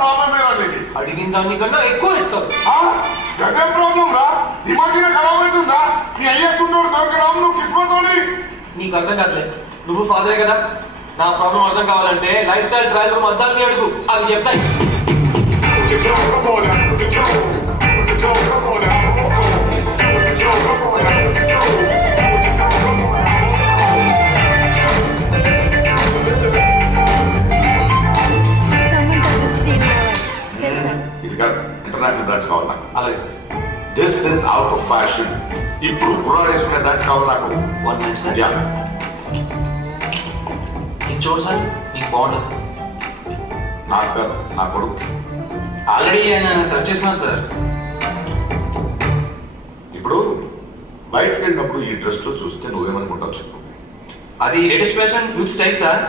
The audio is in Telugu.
ప్రాబ్లం ఏదండి? అడిగిన దానికన్నా ఎక్కువ ఇస్తారు. గదే ప్రాబ్లం రా. దిమాగిన ఖరాబ్ అవుతుందా? నీ అయ్యేస్తున్నాడు దొరకడం నువ్వు కిస్మతోని. నీకు అర్థం కాదులే, నువ్వు ఫాదరే కదా. నా ప్రాబ్లం అర్థం కావాలంటే లైఫ్ స్టైల్ ట్రయల్ రూమ్ అద్దాలని అడుగు, అవి చెప్తాయి. ఇది కాదు, ఇంటర్నేషనల్ బ్రాండ్స్ కావాలి నాకు. అలాగే sir. This is out of fashion. ఇప్పుడు గుర్రాలు వేసుకునే బ్రాండ్స్ కావాలి నాకు. 1 minute సార్. యా, ఇది చూడు సార్, మీకు బాగుంటుంది. నాకు కాదు, నా కొడుకు. ఆల్రెడీ ఆయన సెర్చ్ చేస్తున్నాను సార్. ఇప్పుడు బయటకు వెళ్ళినప్పుడు ఈ డ్రెస్ లో చూస్తే నువ్వేమనుకుంటావు చెప్పు. అది latest fashion youth style sir.